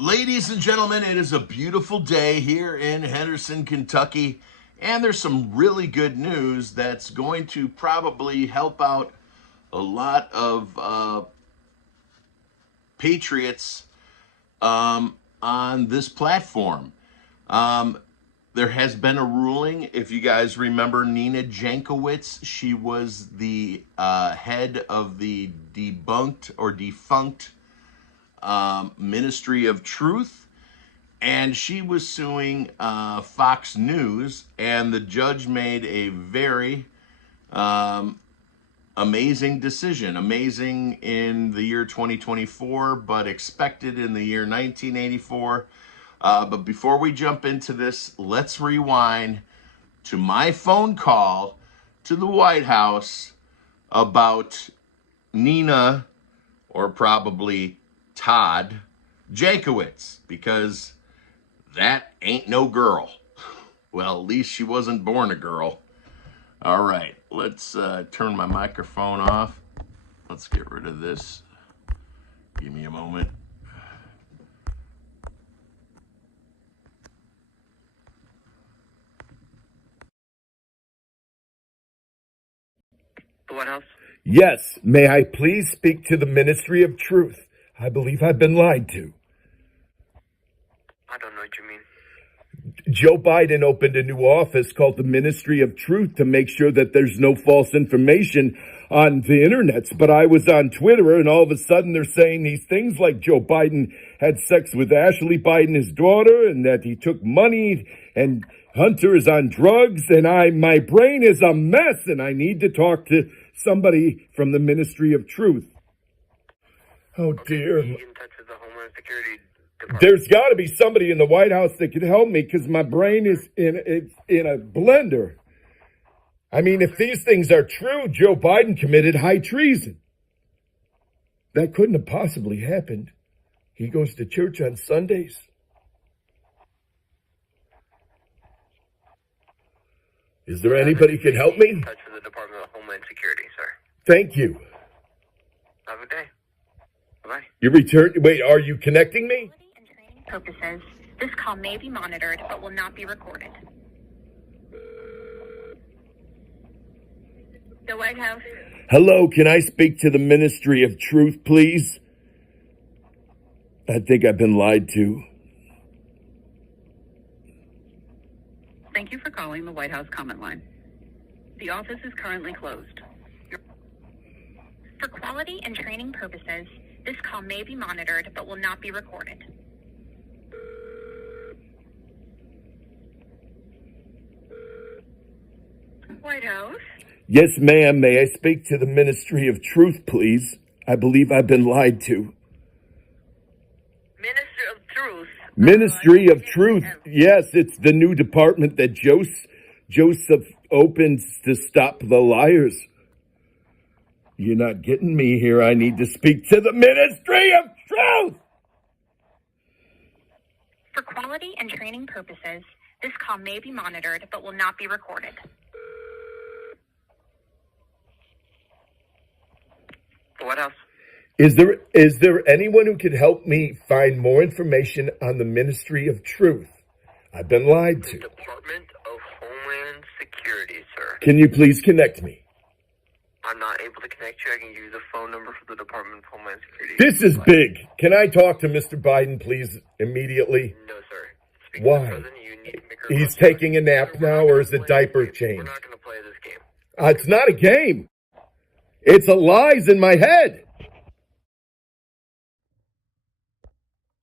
Ladies and gentlemen, it is a beautiful day here in Henderson, Kentucky, and there's some really good news that's going to probably help out a lot of patriots on this platform. Um, there has been a ruling. If you guys remember Nina Jankowicz, she was the head of the defunct Ministry of Truth, and she was suing Fox News, and the judge made a very amazing decision. Amazing in the year 2024, but expected in the year 1984. But before we jump into this, let's rewind to my phone call to the White House about Nina, or probably Todd Jankowicz, because that ain't no girl. Well, at least she wasn't born a girl. All right, let's turn my microphone off. Let's get rid of this. Give me a moment. The White House? Yes, may I please speak to the Ministry of Truth? I believe I've been lied to. I don't know what you mean. Joe Biden opened a new office called the Ministry of Truth to make sure that there's no false information on the internets. But I was on Twitter, and all of a sudden they're saying these things like Joe Biden had sex with Ashley Biden, his daughter, and that he took money, and Hunter is on drugs, and my brain is a mess, and I need to talk to somebody from the Ministry of Truth. Oh, dear. Be in touch with the Homeland Security Department. There's got to be somebody in the White House that can help me, because my brain is in a blender. I mean, if these things are true, Joe Biden committed high treason. That couldn't have possibly happened. He goes to church on Sundays. Is there anybody who can help Be in me? touch with the Department of Homeland Security, sir. Thank you. Have a good day. Bye-bye. You return. Wait, are you connecting me? And training purposes, this call may be monitored but will not be recorded. The White House. Hello, can I speak to the Ministry of Truth, please? I think I've been lied to. Thank you for calling the White House comment line. The office is currently closed. For quality and training purposes, this call may be monitored but will not be recorded. White House? Yes, ma'am. May I speak to the Ministry of Truth, please? I believe I've been lied to. Minister of Truth. Ministry of Truth. Yes, it's the new department that Joseph opens to stop the liars. You're not getting me here. I need to speak to the Ministry of Truth. For quality and training purposes, this call may be monitored but will not be recorded. The White House? Is there anyone who can help me find more information on the Ministry of Truth? I've been lied The to. Department of Homeland Security, sir. Can you please connect me? I'm not able to connect you. I can give you the phone number for the Department of Homeland Security. This is big. Can I talk to Mr. Biden, please, immediately? No, sir. Speaking to Why? the president, you need to make a He's request. taking a nap We're now, not or is gonna it play diaper this game. change? We're not going to play this game. It's not a game. It's a lies in my head.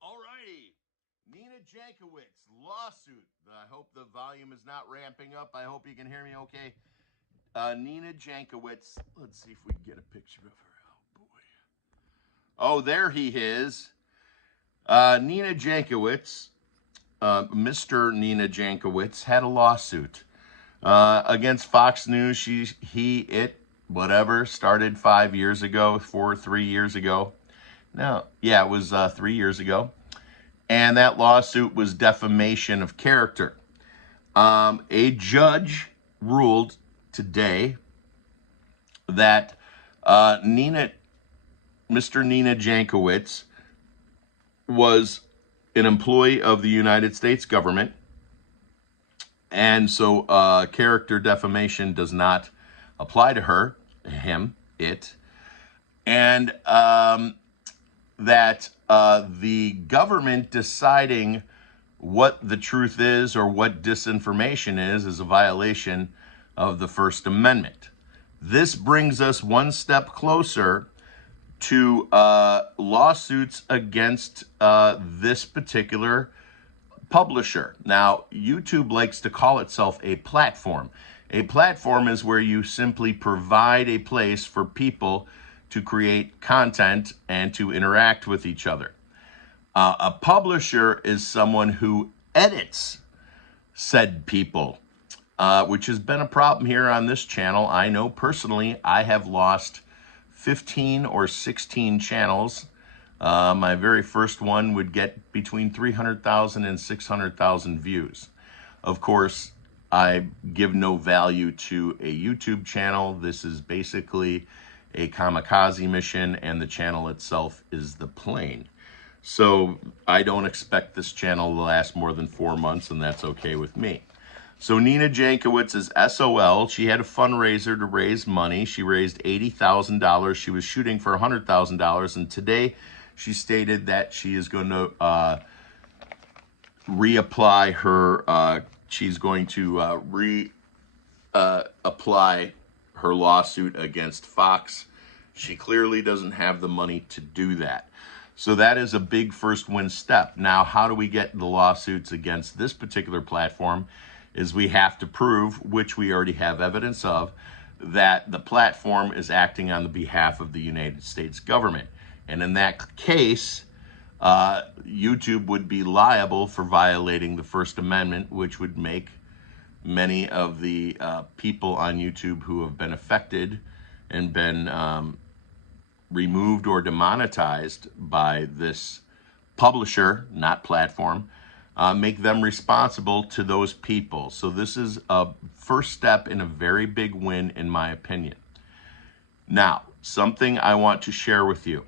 All righty. Nina Jankowicz, lawsuit. I hope the volume is not ramping up. I hope you can hear me okay. Nina Jankowicz. Let's see if we can get a picture of her. Oh, boy. Oh, there he is. Nina Jankowicz, Mr. Nina Jankowicz, had a lawsuit against Fox News. Whatever, started 3 years ago. No, yeah, it was 3 years ago. And that lawsuit was defamation of character. A judge ruled today that Mr. Nina Jankowicz was an employee of the United States government, and so character defamation does not apply to her, him, it, and that the government deciding what the truth is or what disinformation is a violation of the First Amendment. This brings us one step closer to lawsuits against this particular publisher. Now, YouTube likes to call itself a platform. A platform is where you simply provide a place for people to create content and to interact with each other. A publisher is someone who edits said people, which has been a problem here on this channel. I know personally I have lost 15 or 16 channels. My very first one would get between 300,000 and 600,000 views. Of course, I give no value to a YouTube channel. This is basically a kamikaze mission, and the channel itself is the plane. So I don't expect this channel to last more than 4 months, and that's okay with me. So Nina Jankowicz is SOL. She had a fundraiser to raise money. She raised $80,000. She was shooting for $100,000, and today she stated that she is going to reapply her. She's going to apply her lawsuit against Fox. She clearly doesn't have the money to do that. So that is a big first win step. Now, how do we get the lawsuits against this particular platform? Is we have to prove, which we already have evidence of, that the platform is acting on the behalf of the United States government. And in that case, YouTube would be liable for violating the First Amendment, which would make many of the people on YouTube who have been affected and been removed or demonetized by this publisher, not platform, make them responsible to those people. So this is a first step in a very big win, in my opinion. Now, something I want to share with you.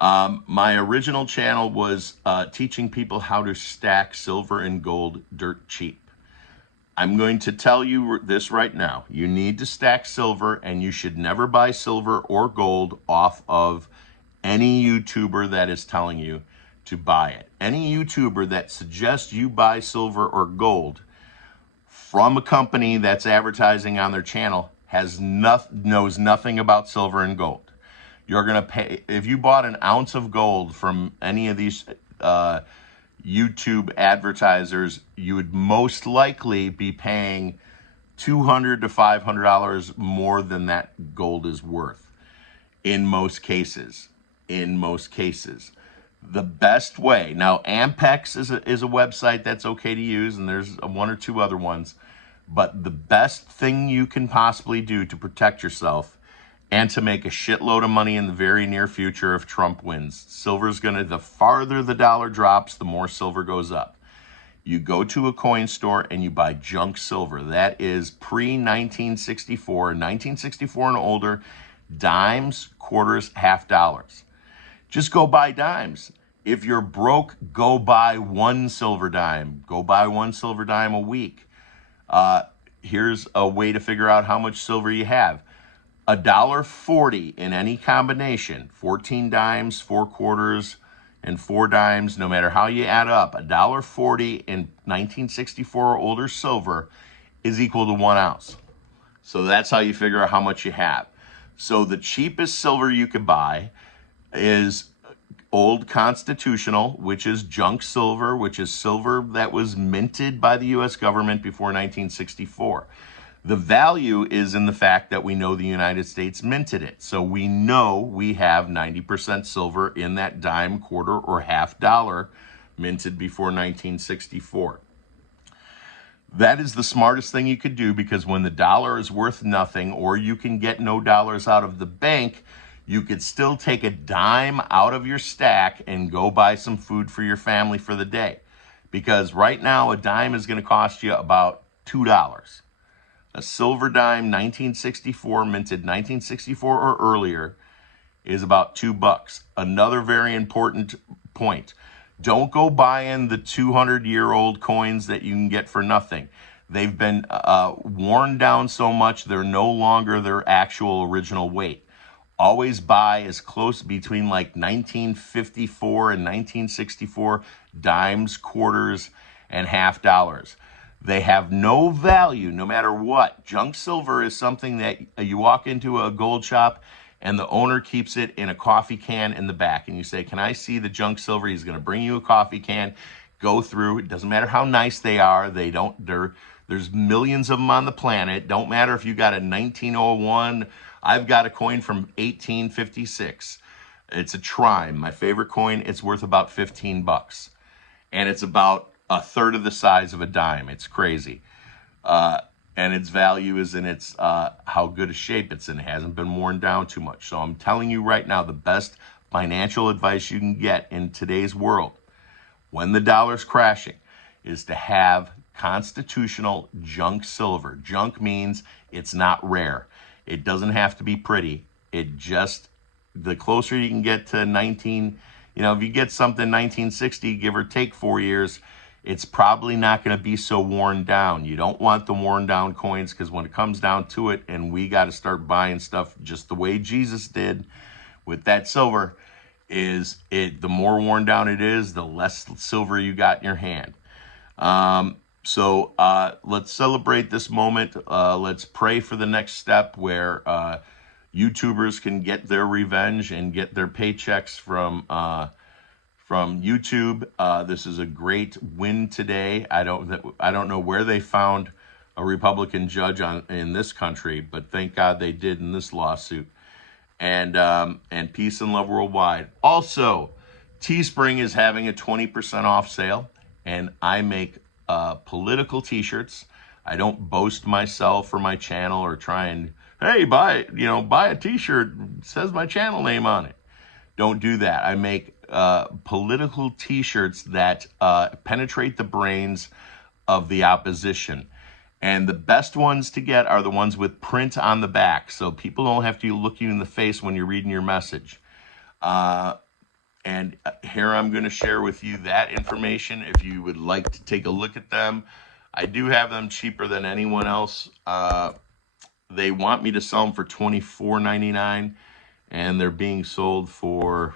My original channel was teaching people how to stack silver and gold dirt cheap. I'm going to tell you this right now. You need to stack silver, and you should never buy silver or gold off of any YouTuber that is telling you to buy it. Any YouTuber that suggests you buy silver or gold from a company that's advertising on their channel knows nothing about silver and gold. You're going to pay, if you bought an ounce of gold from any of these YouTube advertisers, you would most likely be paying $200 to $500 more than that gold is worth in most cases. The best way, now Ampex is a website that's okay to use, and there's one or two other ones, but the best thing you can possibly do to protect yourself and to make a shitload of money in the very near future if Trump wins. Silver's the farther the dollar drops, the more silver goes up. You go to a coin store and you buy junk silver. That is pre-1964, 1964 and older, dimes, quarters, half dollars. Just go buy dimes. If you're broke, go buy one silver dime. Go buy one silver dime a week. Here's a way to figure out how much silver you have. $1.40 in any combination, 14 dimes, 4 quarters, and 4 dimes, no matter how you add up, $1.40 in 1964 or older silver is equal to 1 ounce. So that's how you figure out how much you have. So the cheapest silver you could buy is old constitutional, which is junk silver, which is silver that was minted by the U.S. government before 1964. The value is in the fact that we know the United States minted it. So we know we have 90% silver in that dime, quarter, or half dollar minted before 1964. That is the smartest thing you could do, because when the dollar is worth nothing, or you can get no dollars out of the bank, you could still take a dime out of your stack and go buy some food for your family for the day. Because right now, a dime is going to cost you about $2. A silver dime, 1964, minted 1964 or earlier, is about $2. Another very important point. Don't go buying the 200-year-old coins that you can get for nothing. They've been worn down so much, they're no longer their actual original weight. Always buy as close between like 1954 and 1964 dimes, quarters, and half dollars. They have no value no matter what. Junk silver is something that you walk into a gold shop and the owner keeps it in a coffee can in the back. And you say, can I see the junk silver? He's going to bring you a coffee can, go through. It doesn't matter how nice they are. There's millions of them on the planet. Don't matter if you got a 1901. I've got a coin from 1856. It's a Trime, my favorite coin. It's worth about 15 bucks. And it's about a third of the size of a dime. It's crazy. And its value is in its how good a shape it's in. It hasn't been worn down too much. So I'm telling you right now, the best financial advice you can get in today's world, when the dollar's crashing, is to have constitutional junk silver. Junk means it's not rare. It doesn't have to be pretty. The closer you can get to if you get something 1960, give or take 4 years, it's probably not going to be so worn down. You don't want the worn down coins, because when it comes down to it and we got to start buying stuff just the way Jesus did with that silver, the more worn down it is, the less silver you got in your hand. So let's celebrate this moment. Let's pray for the next step where YouTubers can get their revenge and get their paychecks from YouTube. This is a great win today. I don't know where they found a Republican judge in this country, but thank God they did in this lawsuit. And peace and love worldwide. Also, Teespring is having a 20% off sale, and I make political t-shirts. I don't boast myself or my channel or try and, hey, buy a t-shirt, it says my channel name on it. Don't do that. I make political t-shirts that penetrate the brains of the opposition. And the best ones to get are the ones with print on the back, so people don't have to look you in the face when you're reading your message. And here I'm going to share with you that information if you would like to take a look at them. I do have them cheaper than anyone else. They want me to sell them for $24.99, and they're being sold for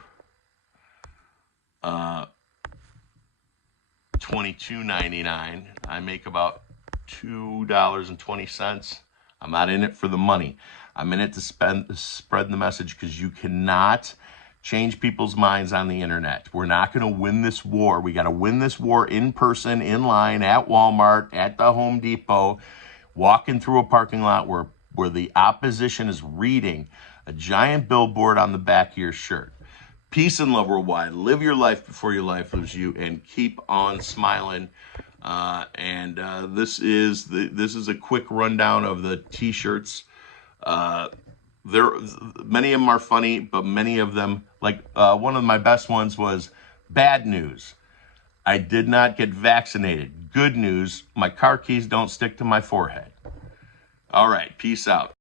$22.99. I make about $2.20. I'm not in it for the money. I'm in it to spread the message, because you cannot change people's minds on the internet. We're not going to win this war. We got to win this war in person, in line, at Walmart, at the Home Depot, walking through a parking lot where the opposition is reading a giant billboard on the back of your shirt. Peace and love worldwide. Live your life before your life lives you, and keep on smiling. This is a quick rundown of the t-shirts. Many of them are funny, but many of them, like one of my best ones was bad news. I did not get vaccinated. Good news, my car keys don't stick to my forehead. All right, peace out.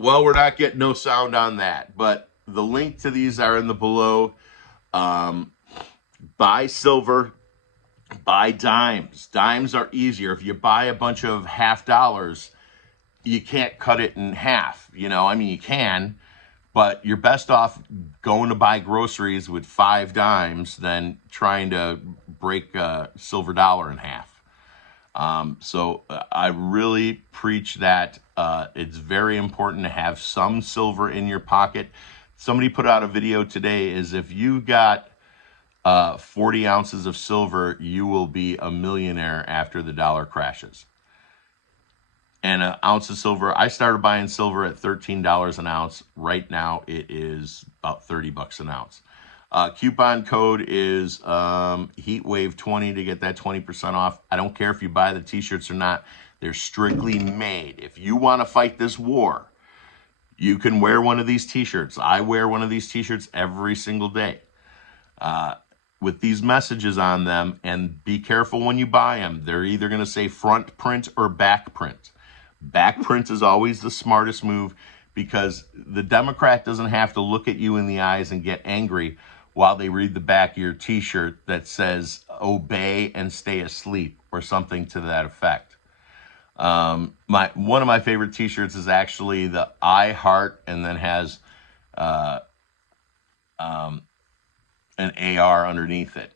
Well, we're not getting no sound on that, but the link to these are in the below. Buy silver, buy dimes. Dimes are easier. If you buy a bunch of half dollars, you can't cut it in half. You can, but you're best off going to buy groceries with 5 dimes than trying to break a silver dollar in half. So I really preach that it's very important to have some silver in your pocket. Somebody put out a video today, is if you got 40 ounces of silver, you will be a millionaire after the dollar crashes. And an ounce of silver, I started buying silver at $13 an ounce. Right now it is about 30 bucks an ounce. Coupon code is HeatWave20 to get that 20% off. I don't care if you buy the t-shirts or not. They're strictly made. If you want to fight this war, you can wear one of these t-shirts. I wear one of these t-shirts every single day. with these messages on them, and be careful when you buy them. They're either going to say front print or back print. Back print is always the smartest move, because the Democrat doesn't have to look at you in the eyes and get angry while they read the back of your t-shirt that says obey and stay asleep or something to that effect. One of my favorite t-shirts is actually the I heart, and then has an AR underneath it.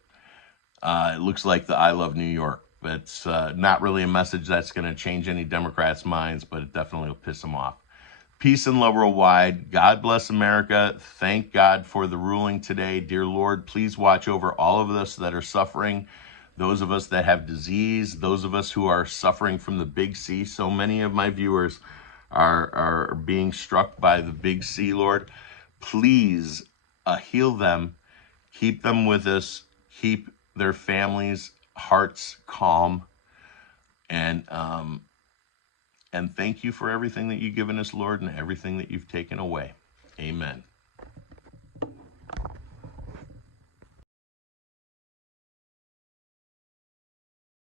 It looks like the I love New York. It's not really a message that's going to change any Democrats' minds, but it definitely will piss them off. Peace and love worldwide. God bless America. Thank God for the ruling today. Dear Lord, please watch over all of us that are suffering, those of us that have disease, those of us who are suffering from the big C. So many of my viewers are being struck by the big C, Lord. Please heal them. Keep them with us. Keep their families' hearts calm. And thank you for everything that you've given us, Lord, and everything that you've taken away. Amen.